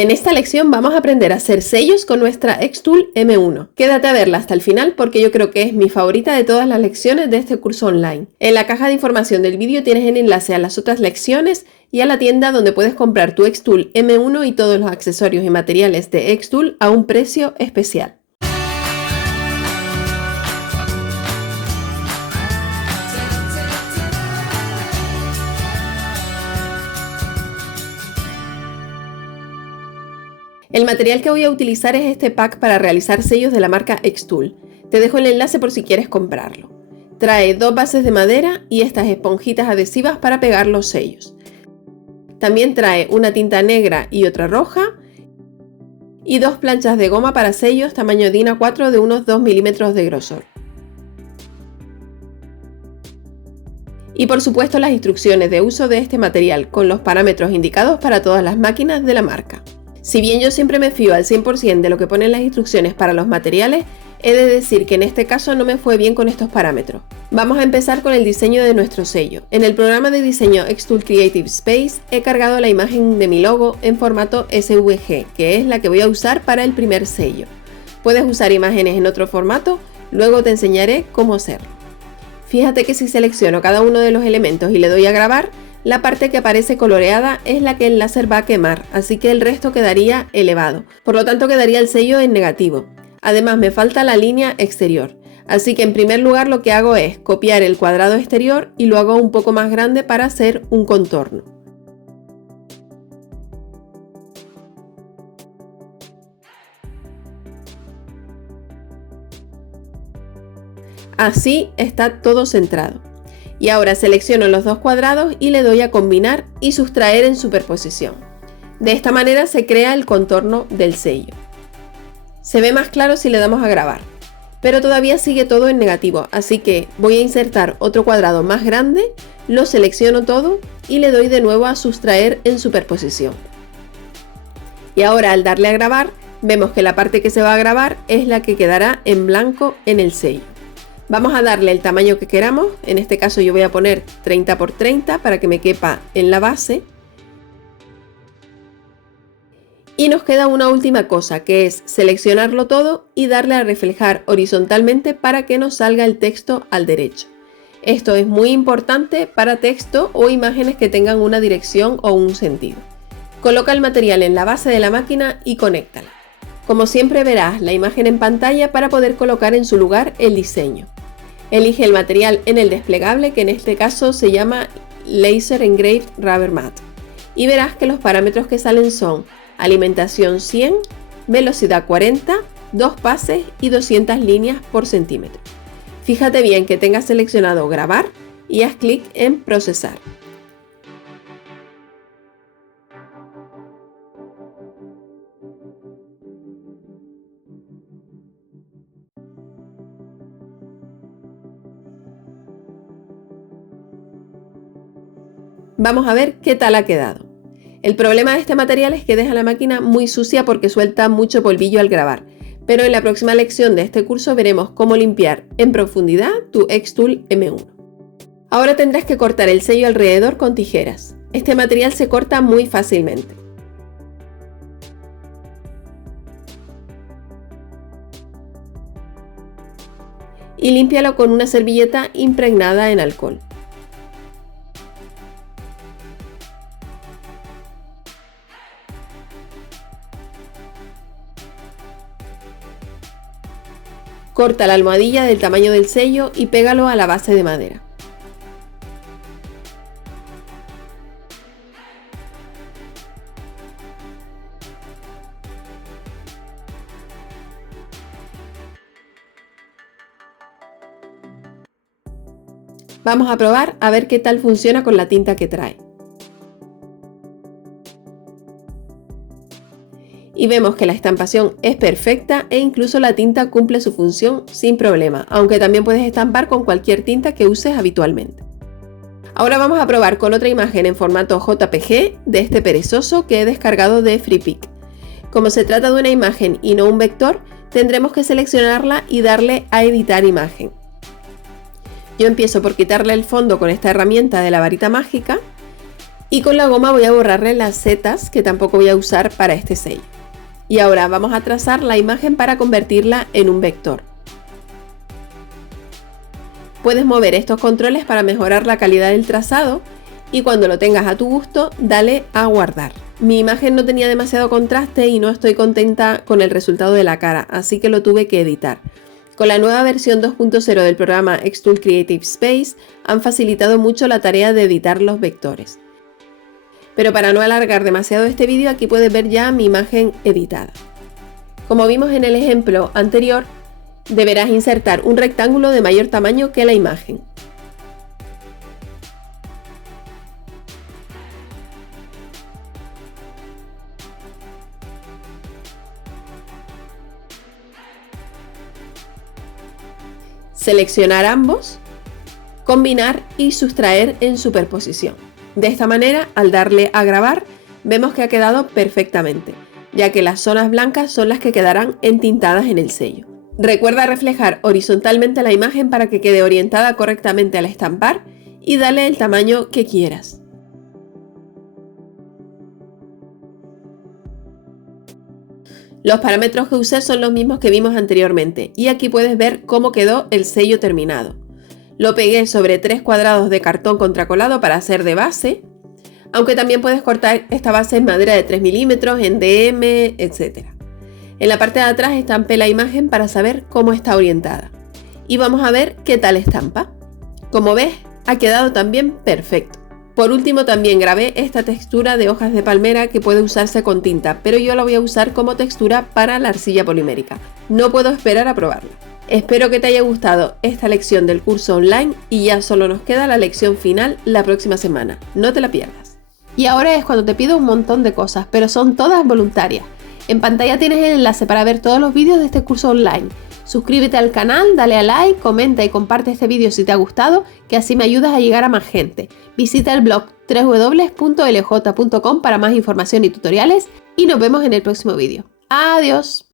En esta lección vamos a aprender a hacer sellos con nuestra Xtool M1. Quédate a verla hasta el final porque yo creo que es mi favorita de todas las lecciones de este curso online. En la caja de información del vídeo tienes el enlace a las otras lecciones y a la tienda donde puedes comprar tu Xtool M1 y todos los accesorios y materiales de Xtool a un precio especial. El material que voy a utilizar es este pack para realizar sellos de la marca Xtool. Te dejo el enlace por si quieres comprarlo. Trae 2 bases de madera y estas esponjitas adhesivas para pegar los sellos. También trae una tinta negra y otra roja y 2 planchas de goma para sellos tamaño DIN A4 de unos 2 milímetros de grosor. Y por supuesto las instrucciones de uso de este material con los parámetros indicados para todas las máquinas de la marca. Si bien yo siempre me fío al 100% de lo que ponen las instrucciones para los materiales, he de decir que en este caso no me fue bien con estos parámetros. Vamos a empezar con el diseño de nuestro sello. En el programa de diseño Xtool Creative Space he cargado la imagen de mi logo en formato SVG, que es la que voy a usar para el primer sello. Puedes usar imágenes en otro formato, luego te enseñaré cómo hacerlo. Fíjate que si selecciono cada uno de los elementos y le doy a grabar, la parte que aparece coloreada es la que el láser va a quemar, así que el resto quedaría elevado, por lo tanto quedaría el sello en negativo. Además me falta la línea exterior, así que en primer lugar lo que hago es copiar el cuadrado exterior y lo hago un poco más grande para hacer un contorno. Así está todo centrado. Y ahora selecciono los 2 cuadrados y le doy a combinar y sustraer en superposición. De esta manera se crea el contorno del sello. Se ve más claro si le damos a grabar, pero todavía sigue todo en negativo, así que voy a insertar otro cuadrado más grande, lo selecciono todo y le doy de nuevo a sustraer en superposición. Y ahora al darle a grabar, vemos que la parte que se va a grabar es la que quedará en blanco en el sello. Vamos a darle el tamaño que queramos, en este caso yo voy a poner 30 x 30 para que me quepa en la base. Y nos queda una última cosa, que es seleccionarlo todo y darle a reflejar horizontalmente para que nos salga el texto al derecho. Esto es muy importante para texto o imágenes que tengan una dirección o un sentido. Coloca el material en la base de la máquina y conéctala. Como siempre verás la imagen en pantalla para poder colocar en su lugar el diseño. Elige el material en el desplegable, que en este caso se llama Laser Engraved Rubber Mat, y verás que los parámetros que salen son alimentación 100, velocidad 40, 2 pases y 200 líneas por centímetro. Fíjate bien que tengas seleccionado grabar y haz clic en procesar. Vamos a ver qué tal ha quedado. El problema de este material es que deja la máquina muy sucia porque suelta mucho polvillo al grabar, pero en la próxima lección de este curso veremos cómo limpiar en profundidad tu Xtool M1. Ahora tendrás que cortar el sello alrededor con tijeras. Este material se corta muy fácilmente. Y límpialo con una servilleta impregnada en alcohol. Corta la almohadilla del tamaño del sello y pégalo a la base de madera. Vamos a probar a ver qué tal funciona con la tinta que trae. Y vemos que la estampación es perfecta e incluso la tinta cumple su función sin problema, aunque también puedes estampar con cualquier tinta que uses habitualmente. Ahora vamos a probar con otra imagen en formato JPG de este perezoso que he descargado de Freepik. Como se trata de una imagen y no un vector, tendremos que seleccionarla y darle a editar imagen. Yo empiezo por quitarle el fondo con esta herramienta de la varita mágica Y con la goma voy a borrarle las setas que tampoco voy a usar para este sello. Y ahora vamos a trazar la imagen para convertirla en un vector. Puedes mover estos controles para mejorar la calidad del trazado y cuando lo tengas a tu gusto, dale a guardar. Mi imagen no tenía demasiado contraste y no estoy contenta con el resultado de la cara, así que lo tuve que editar. Con la nueva versión 2.0 del programa Xtool Creative Space han facilitado mucho la tarea de editar los vectores. Pero para no alargar demasiado este vídeo, aquí puedes ver ya mi imagen editada. Como vimos en el ejemplo anterior, deberás insertar un rectángulo de mayor tamaño que la imagen. Seleccionar ambos, combinar y sustraer en superposición. De esta manera, al darle a grabar, vemos que ha quedado perfectamente, ya que las zonas blancas son las que quedarán entintadas en el sello. Recuerda reflejar horizontalmente la imagen para que quede orientada correctamente al estampar y dale el tamaño que quieras. Los parámetros que usé son los mismos que vimos anteriormente y aquí puedes ver cómo quedó el sello terminado. Lo pegué sobre 3 cuadrados de cartón contracolado para hacer de base, aunque también puedes cortar esta base en madera de 3 milímetros, en DM, etc. En la parte de atrás estampé la imagen para saber cómo está orientada. Y vamos a ver qué tal estampa. Como ves, ha quedado también perfecto. Por último también grabé esta textura de hojas de palmera que puede usarse con tinta, pero yo la voy a usar como textura para la arcilla polimérica. No puedo esperar a probarla. Espero que te haya gustado esta lección del curso online y ya solo nos queda la lección final la próxima semana. No te la pierdas. Y ahora es cuando te pido un montón de cosas, pero son todas voluntarias. En pantalla tienes el enlace para ver todos los vídeos de este curso online. Suscríbete al canal, dale a like, comenta y comparte este vídeo si te ha gustado, que así me ayudas a llegar a más gente. Visita el blog www.lj.com para más información y tutoriales y nos vemos en el próximo vídeo. ¡Adiós!